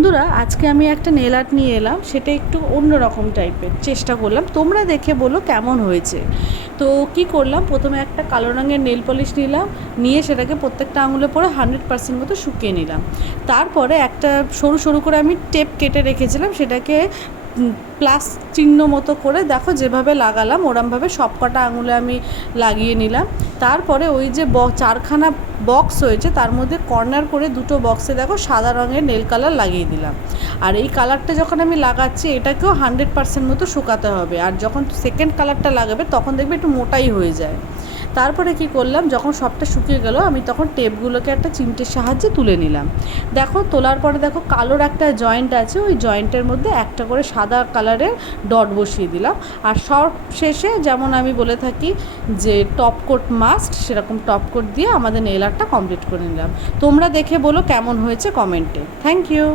বন্ধুরা, আজকে আমি একটা নেল আর্ট নিয়ে এলাম। সেটা একটু অন্য রকম টাইপের চেষ্টা করলাম, তোমরা দেখে বলো কেমন হয়েছে। তো কি করলাম, প্রথমে একটা কালো রঙের নেল পলিশ নিলাম, নিয়ে সেটাকে প্রত্যেকটা আঙুলে পরে 100% মতো শুকিয়ে নিলাম। তারপরে একটা সরু সরু করে আমি টেপ কেটে রেখেছিলাম, সেটাকে প্লাস চিহ্ন মতো করে দেখো যেভাবে লাগালাম ওরমভাবে সব কটা আঙুলে আমি লাগিয়ে নিলাম। তারপরে ওই যে চারখানা বক্স হয়েছে তার মধ্যে কর্নার করে দুটো বক্সে দেখো সাদা রঙের নেল কালার লাগিয়ে দিলাম। আর এই কালারটা যখন আমি লাগাচ্ছি এটাকেও 100% মতো শুকাতে হবে, আর যখন সেকেন্ড কালারটা লাগাবে তখন দেখবে একটু মোটাই হয়ে যায়। তারপরে কি করলাম, যখন সবটা শুকিয়ে গেল আমি তখন টেপগুলোকে একটা চিমটের সাহায্যে তুলে নিলাম। দেখো তোলার পরে দেখো কালোর একটা জয়েন্ট আছে, ওই জয়েন্টের মধ্যে একটা করে সাদা কালারের ডট বসিয়ে দিলাম। আর সব শেষে যেমন আমি বলে থাকি যে টপ কোট মাস্ট, সেরকম টপ কোট দিয়ে আমাদের নেল আর্টটা কমপ্লিট করে নিলাম। তোমরা দেখে বলো কেমন হয়েছে কমেন্টে। Thank you.